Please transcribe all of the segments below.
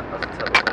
Ja, also Zettel.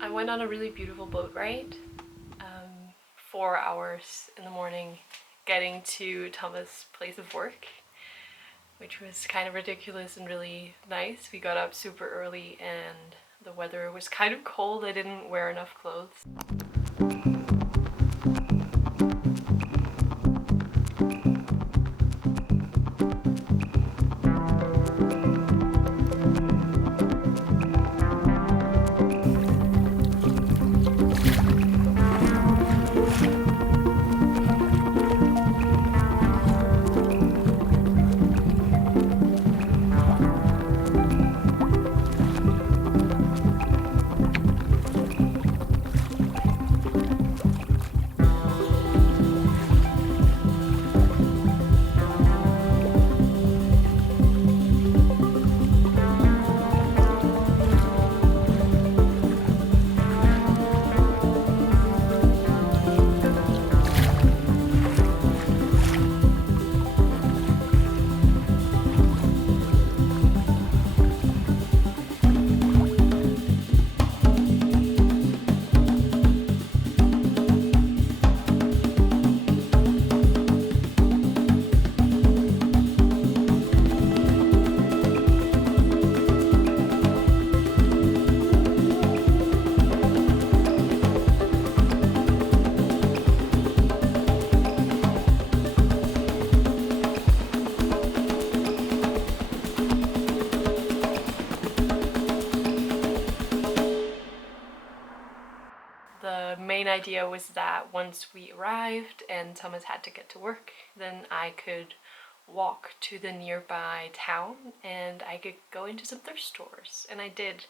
I went on a really beautiful boat ride, 4 hours in the morning getting to Thomas' place of work, which was kind of ridiculous and really nice. We got up super early and the weather was kind of cold. I didn't wear enough clothes. the main idea was that once we arrived and Thomas had to get to work, then I could walk to the nearby town and I could go into some thrift stores, and I did.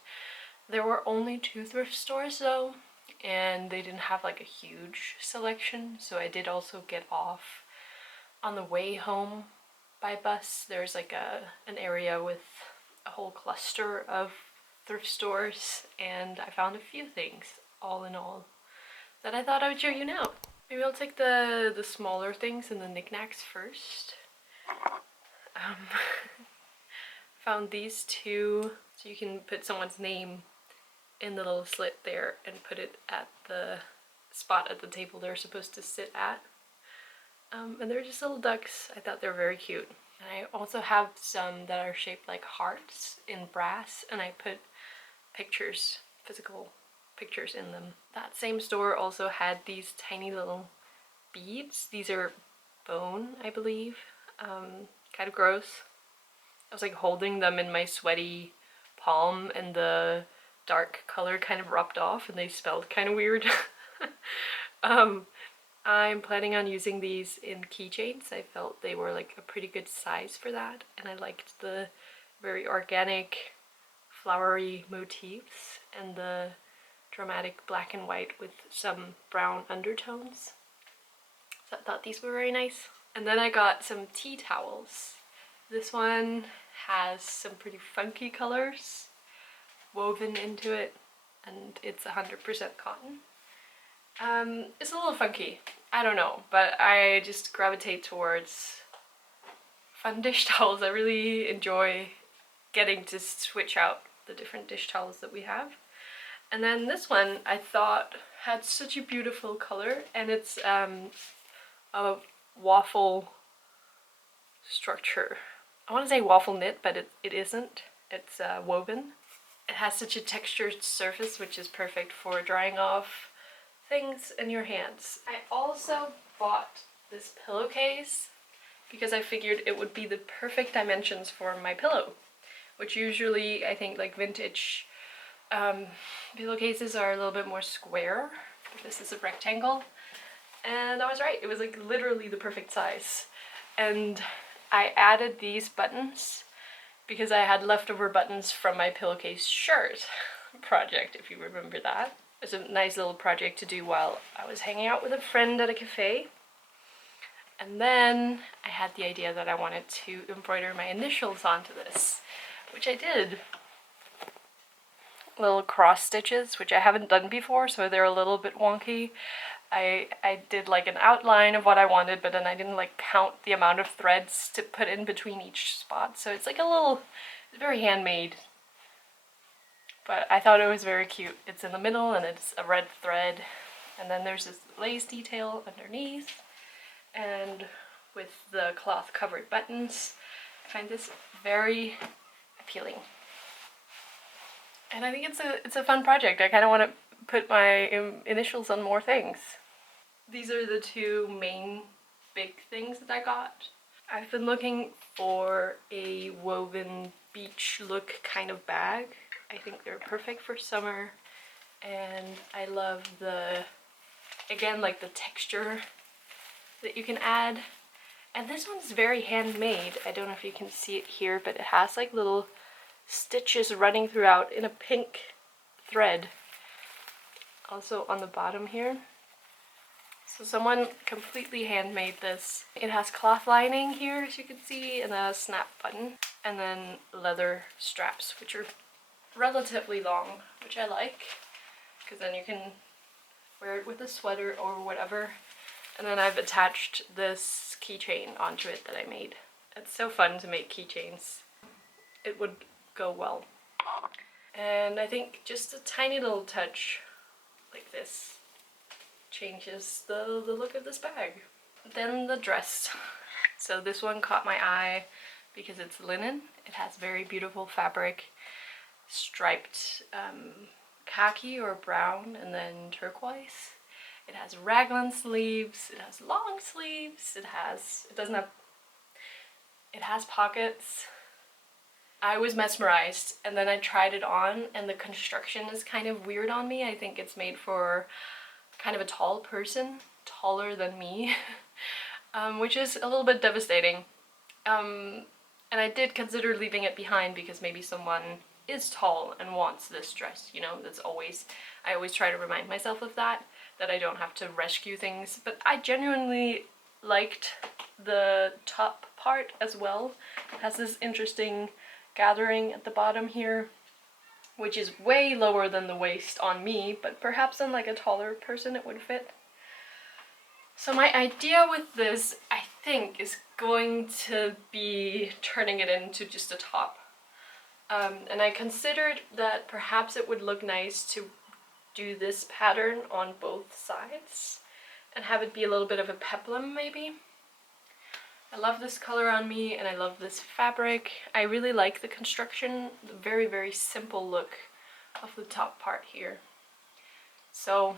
There were only 2 thrift stores though, and they didn't have like a huge selection, so I did also get off on the way home by bus. There's like an area with a whole cluster of thrift stores, and I found a few things all in all that I thought I would show you now. Maybe I'll take the smaller things and the knickknacks first. Found these 2, so you can put someone's name in the little slit there and put it at the spot at the table they're supposed to sit at. And they're just little ducks. I thought they were very cute. And I also have some that are shaped like hearts in brass, and I put pictures, physical pictures in them. That same store also had these tiny little beads. These are bone, I believe. Kind of gross. I was like holding them in my sweaty palm, and the dark color kind of rubbed off and they smelled kind of weird. I'm planning on using these in keychains. I felt they were like a pretty good size for that, and I liked the very organic flowery motifs and the dramatic black and white with some brown undertones. So I thought these were very nice. And then I got some tea towels. This one has some pretty funky colors woven into it, and it's 100% cotton. It's a little funky, I don't know, but I just gravitate towards fun dish towels. I really enjoy getting to switch out the different dish towels that we have. And then this one I thought had such a beautiful color, and it's a waffle structure. I want to say waffle knit, but it isn't. It's woven. It has such a textured surface, which is perfect for drying off things in your hands. I also bought this pillowcase because I figured it would be the perfect dimensions for my pillow, which usually I think like vintage pillowcases are a little bit more square. This is a rectangle, and I was right. It was like literally the perfect size. And I added these buttons because I had leftover buttons from my pillowcase shirt project, if you remember that. It was a nice little project to do while I was hanging out with a friend at a cafe. And then I had the idea that I wanted to embroider my initials onto this, which I did. Little cross stitches, which I haven't done before, so they're a little bit wonky. I did like an outline of what I wanted, but then I didn't like count the amount of threads to put in between each spot, so it's like a little, it's very handmade. But I thought it was very cute. It's in the middle and it's a red thread, and then there's this lace detail underneath, and with the cloth covered buttons. I find this very appealing. And I think it's a fun project. I kind of want to put my initials on more things. These are the 2 main big things that I got. I've been looking for a woven beach look kind of bag. I think they're perfect for summer, and I love the, again, like the texture that you can add. And this one's very handmade. I don't know if you can see it here, but it has like little stitches running throughout in a pink thread. Also on the bottom here. So someone completely handmade this. It has cloth lining here, as you can see, and a snap button, and then leather straps, which are relatively long, which I like, because then you can wear it with a sweater or whatever. And then I've attached this keychain onto it that I made. It's so fun to make keychains. It would go well. And I think just a tiny little touch like this changes the look of this bag. Then the dress. So this one caught my eye because it's linen. It has very beautiful fabric, striped khaki or brown, and then turquoise. It has raglan sleeves, it has long sleeves, it has pockets. I was mesmerized, and then I tried it on, and the construction is kind of weird on me. I think it's made for kind of a tall person, taller than me, which is a little bit devastating. And I did consider leaving it behind because maybe someone is tall and wants this dress, you know, I always try to remind myself of that I don't have to rescue things. But I genuinely liked the top part as well. It has this interesting gathering at the bottom here, which is way lower than the waist on me, but perhaps on like a taller person it would fit. So my idea with this, I think, is going to be turning it into just a top. And I considered that perhaps it would look nice to do this pattern on both sides and have it be a little bit of a peplum maybe. I love this color on me and I love this fabric. I really like the construction, the very, very simple look of the top part here. So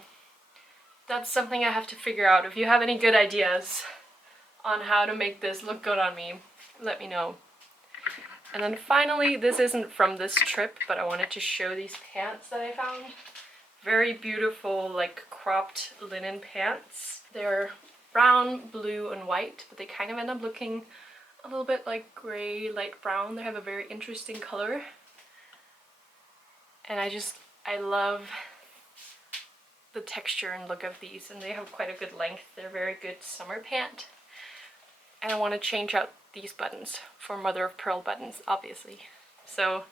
that's something I have to figure out. If you have any good ideas on how to make this look good on me, let me know. And then finally, this isn't from this trip, but I wanted to show these pants that I found. Very beautiful, like cropped linen pants. They're brown, blue, and white, but they kind of end up looking a little bit like gray, light brown. They have a very interesting color. And I love the texture and look of these, and they have quite a good length. They're very good summer pant. And I want to change out these buttons for mother of pearl buttons, obviously. So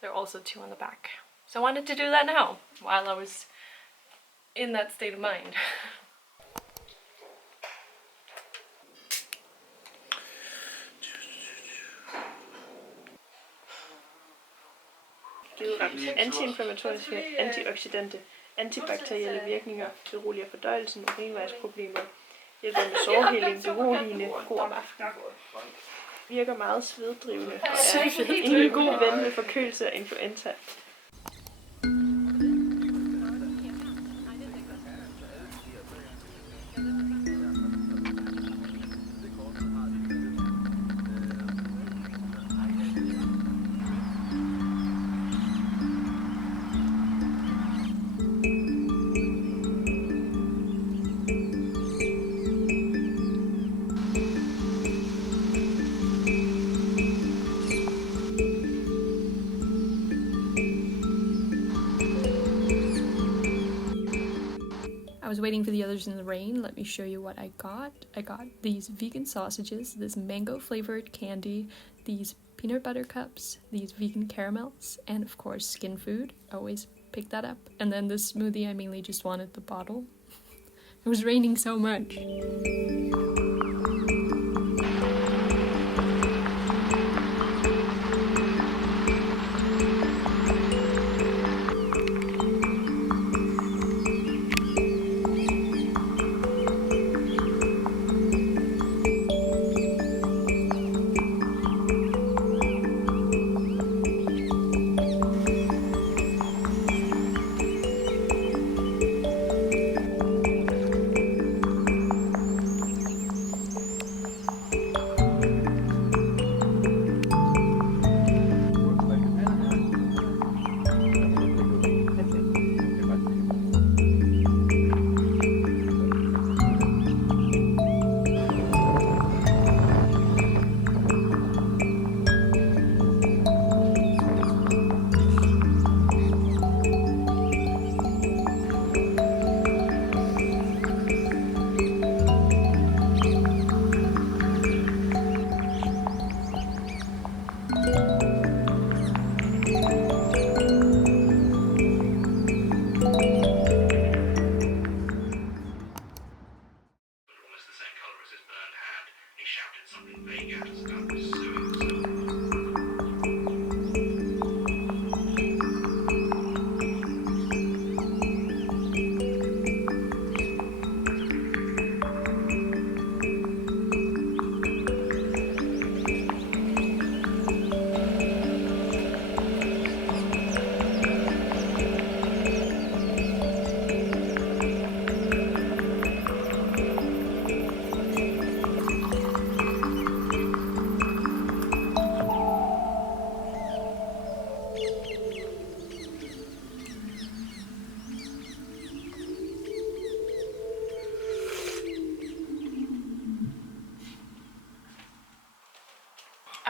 there are also two on the back. So I wanted to do that now, while I was in that state of mind. Anti-inflammatoriske, antioxidante, antibakterielle virkninger, beroliger fordøjelsen, urinvejsproblemer, hjælper med sårheling, beroligende, god om aftenen. Virker meget sveddrivende og er en god ven ved forkølelse og influenza. I was waiting for the others in the rain. Let me show you what I got. I got these vegan sausages, this mango flavored candy, these peanut butter cups, these vegan caramels, and of course skin food. I always pick that up. And then this smoothie, I mainly just wanted the bottle. It was raining so much.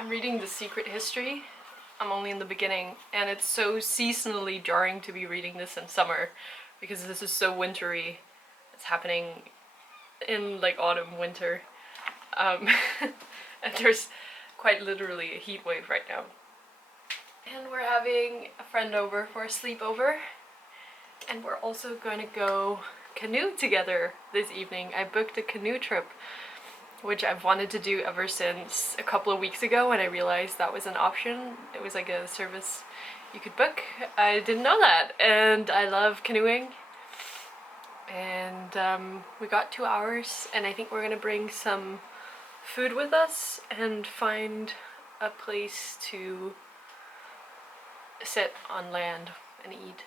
I'm reading The Secret History. I'm only in the beginning, and it's so seasonally jarring to be reading this in summer because this is so wintry. It's happening in like autumn, winter. And there's quite literally a heat wave right now. And we're having a friend over for a sleepover, and we're also going to go canoe together this evening. I booked a canoe trip, which I've wanted to do ever since a couple of weeks ago when I realized that was an option. It was like a service you could book. I didn't know that, and I love canoeing. And we got 2 hours, and I think we're gonna bring some food with us and find a place to sit on land and eat.